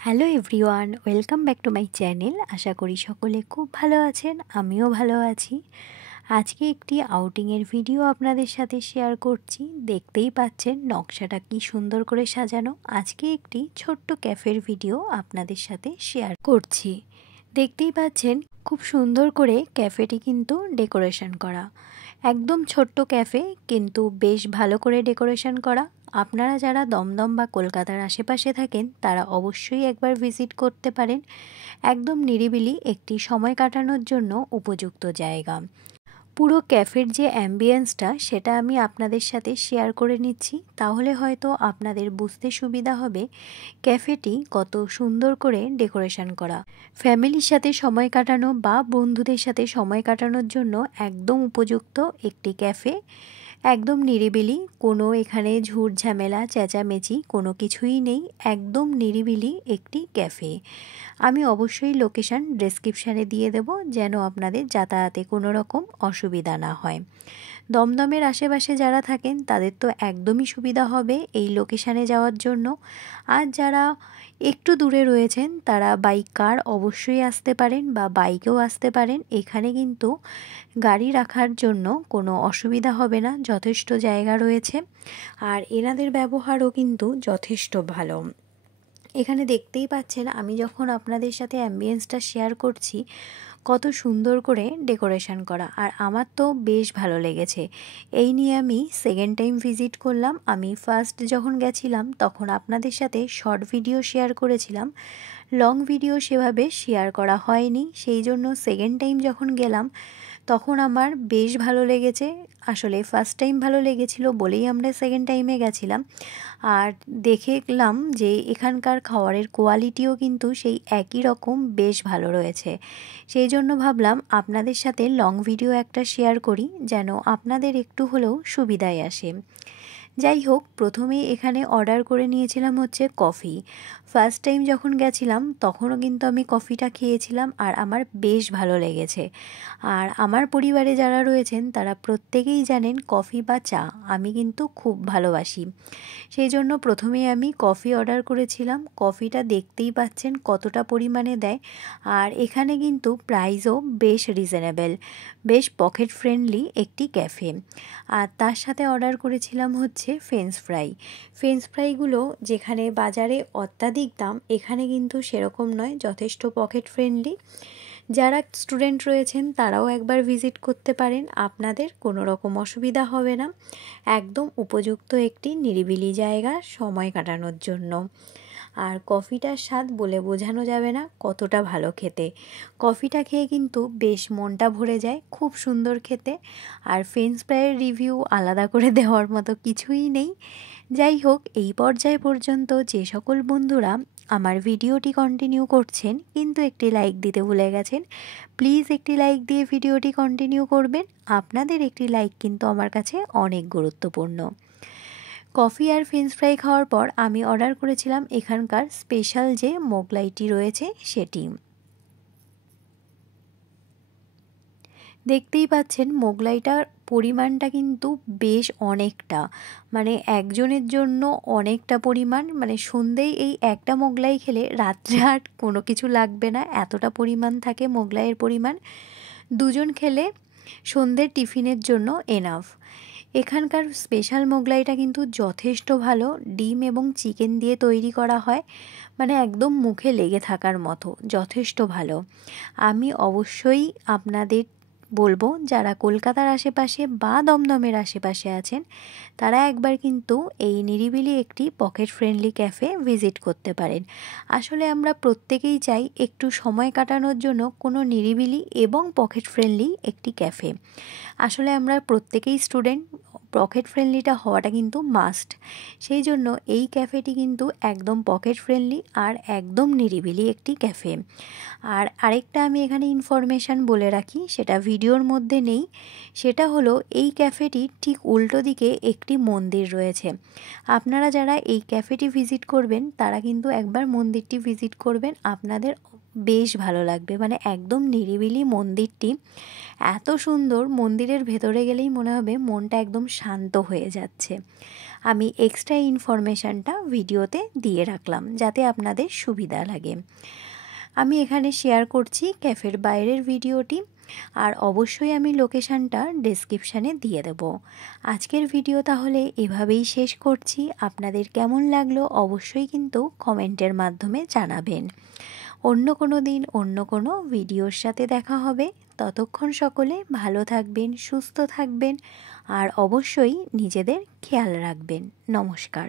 Hello everyone, welcome back to my channel. আশা করি সকলে খুব ভালো আছেন, আমিও ভালো আছি। আজকে একটি আউটিংয়ের ভিডিও আপনাদের সাথে শেয়ার করছি। দেখতেই পাচ্ছেন নকশাটা কি সুন্দর করে সাজানো। আজকে একটি ছোট্ট ক্যাফের ভিডিও আপনাদের সাথে শেয়ার করছি। দেখতেই পাচ্ছেন খুব সুন্দর করে ক্যাফেটি কিন্তু ডেকোরেশন করা। একদম ছোট্ট ক্যাফে, কিন্তু বেশ ভালো করে ডেকোরেশন করা। আপনারা যারা দমদম বা কলকাতার আশেপাশে থাকেন তারা অবশ্যই একবার ভিজিট করতে পারেন। একদম নিরিবিলি একটি সময় কাটানোর জন্য উপযুক্ত জায়গা। পুরো ক্যাফের যে অ্যাম্বিয়েন্সটা সেটা আমি আপনাদের সাথে শেয়ার করে নিচ্ছি, তাহলে হয়তো আপনাদের বুঝতে সুবিধা হবে ক্যাফেটি কত সুন্দর করে ডেকোরেশন করা। ফ্যামিলির সাথে সময় কাটানো বা বন্ধুদের সাথে সময় কাটানোর জন্য একদম উপযুক্ত একটি ক্যাফে। একদম নিরিবিলি, কোনো এখানে ঝুট ঝামেলা চেঁচামেচি কোনো কিছুই নেই। একদম নিরিবিলি একটি ক্যাফে। আমি অবশ্যই লোকেশান ডেসক্রিপশানে দিয়ে দেব, যেন আপনাদের যাতায়াতে কোনো রকম অসুবিধা না হয়। দমদমের আশেপাশে যারা থাকেন তাদের তো একদমই সুবিধা হবে এই লোকেশানে যাওয়ার জন্য। আর যারা একটু দূরে রয়েছেন তারা বাইক কার অবশ্যই আসতে পারেন বা বাইকেও আসতে পারেন। এখানে কিন্তু গাড়ি রাখার জন্য কোনো অসুবিধা হবে না, যথেষ্ট জায়গা রয়েছে। আর এনাদের ব্যবহারও কিন্তু যথেষ্ট ভালো। এখানে দেখতেই পাচ্ছেন আমি যখন আপনাদের সাথে অ্যাম্বিয়েন্সটা শেয়ার করছি কত সুন্দর করে ডেকোরেশন করা, আর আমার তো বেশ ভালো লেগেছে। এই নিয়ে আমি সেকেন্ড টাইম ভিজিট করলাম। আমি ফার্স্ট যখন গেছিলাম তখন আপনাদের সাথে শর্ট ভিডিও শেয়ার করেছিলাম, লং ভিডিও সেভাবে শেয়ার করা হয়নি। সেই জন্য সেকেন্ড টাইম যখন গেলাম তখন আমার বেশ ভালো লেগেছে। আসলে ফার্স্ট টাইম ভালো লেগেছিল বলেই আমরা সেকেন্ড টাইমে গেছিলাম। আর দেখলাম যে এখানকার খাবারের কোয়ালিটিও কিন্তু সেই একই রকম বেশ ভালো রয়েছে। সেই জন্য ভাবলাম আপনাদের সাথে লং ভিডিও একটা শেয়ার করি, যেন আপনাদের একটু হলেও সুবিধায় আসে। যাই হোক, প্রথমেই এখানে অর্ডার করে নিয়েছিলাম হচ্ছে কফি। ফার্স্ট টাইম যখন গেছিলাম তখনও কিন্তু আমি কফিটা খেয়েছিলাম, আর আমার বেশ ভালো লেগেছে। আর আমার পরিবারে যারা রয়েছেন তারা প্রত্যেকেই জানেন কফি বা চা আমি কিন্তু খুব ভালোবাসি। সেই জন্য প্রথমেই আমি কফি অর্ডার করেছিলাম। কফিটা দেখতেই পাচ্ছেন কতটা পরিমাণে দেয়, আর এখানে কিন্তু প্রাইসও বেশ রিজনেবল, বেশ পকেট ফ্রেন্ডলি একটি ক্যাফে। আর তার সাথে অর্ডার করেছিলাম হচ্ছে ফ্রেঞ্চ ফ্রাই। ফ্রেঞ্চ ফ্রাইগুলো যেখানে বাজারে অত্যাধিক দাম, এখানে কিন্তু সেরকম নয়, যথেষ্ট পকেট ফ্রেন্ডলি। যারা স্টুডেন্ট রয়েছেন তারাও একবার ভিজিট করতে পারেন, আপনাদের কোনো রকম অসুবিধা হবে না। একদম উপযুক্ত একটি নিরিবিলি জায়গা সময় কাটানোর জন্য। আর কফিটার স্বাদ বলে বোঝানো যাবে না কতটা ভালো খেতে। কফিটা খেয়ে কিন্তু বেশ মনটা ভরে যায়, খুব সুন্দর খেতে। আর ফ্রেঞ্চ ফ্রাইয়ের রিভিউ আলাদা করে দেওয়ার মতো কিছুই নেই। যাই হোক, এই পর্যায় পর্যন্ত যে সকল বন্ধুরা আমার ভিডিওটি কন্টিনিউ করছেন কিন্তু একটি লাইক দিতে ভুলে গেছেন, প্লিজ একটি লাইক দিয়ে ভিডিওটি কন্টিনিউ করবেন। আপনাদের একটি লাইক কিন্তু আমার কাছে অনেক গুরুত্বপূর্ণ। কফি আর ফ্রেঞ্চ ফ্রাই খাওয়ার পর আমি অর্ডার করেছিলাম এখানকার স্পেশাল যে মোগলাইটি রয়েছে সেটি। দেখতেই পাচ্ছেন মোগলাইটার পরিমাণটা কিন্তু বেশ অনেকটা, মানে একজনের জন্য অনেকটা পরিমাণ। মানে সন্ধেয় এই একটা মোগলাই খেলে রাত্রে আর কোনো কিছু লাগবে না, এতটা পরিমাণ থাকে মোগলাইয়ের পরিমাণ। দুজন খেলে সন্ধ্যের টিফিনের জন্য এনাফ। এখানকার স্পেশাল মোগলাইটা কিন্তু যথেষ্ট ভালো, ডিম এবং চিকেন দিয়ে তৈরি করা হয়, মানে একদম মুখে লেগে থাকার মতো, যথেষ্ট ভালো। আমি অবশ্যই আপনাদের বলবো যারা কলকাতার আশেপাশে বা দমদমের আশেপাশে আছেন তারা একবার কিন্তু এই নিরিবিলি একটি পকেট ফ্রেন্ডলি ক্যাফে ভিজিট করতে পারেন। আসলে আমরা প্রত্যেকেই চাই একটু সময় কাটানোর জন্য কোনো নিরিবিলি এবং পকেট ফ্রেন্ডলি একটি ক্যাফে। আসলে আমরা প্রত্যেকেই স্টুডেন্ট, পকেট ফ্রেন্ডলিটা হওয়াটা কিন্তু মাস্ট। সেই জন্য এই ক্যাফেটি কিন্তু একদম পকেট ফ্রেন্ডলি আর একদম নিরিবিলি একটি ক্যাফে। আর আরেকটা আমি এখানে ইনফরমেশান বলে রাখি, সেটা ভিডিওর মধ্যে নেই। সেটা হলো এই ক্যাফেটির ঠিক উল্টো দিকে একটি মন্দির রয়েছে। আপনারা যারা এই ক্যাফেটি ভিজিট করবেন তারা কিন্তু একবার মন্দিরটি ভিজিট করবেন, আপনাদের বেশ ভালো লাগবে। মানে একদম নিরিবিলি মন্দিরটি, এত সুন্দর, মন্দিরের ভেতরে গেলেই মনে হবে মনটা একদম শান্ত হয়ে যাচ্ছে। আমি এক্সট্রা ইনফরমেশানটা ভিডিওতে দিয়ে রাখলাম যাতে আপনাদের সুবিধা লাগে। আমি এখানে শেয়ার করছি ক্যাফের বাইরের ভিডিওটি, আর অবশ্যই আমি লোকেশানটা ডেসক্রিপশানে দিয়ে দেব। আজকের ভিডিও তাহলে এভাবেই শেষ করছি। আপনাদের কেমন লাগলো অবশ্যই কিন্তু কমেন্টের মাধ্যমে জানাবেন। অন্য কোনো দিন অন্য কোনো ভিডিওর সাথে দেখা হবে। ততক্ষণ সকলে ভালো থাকবেন, সুস্থ থাকবেন, আর অবশ্যই নিজেদের খেয়াল রাখবেন। নমস্কার।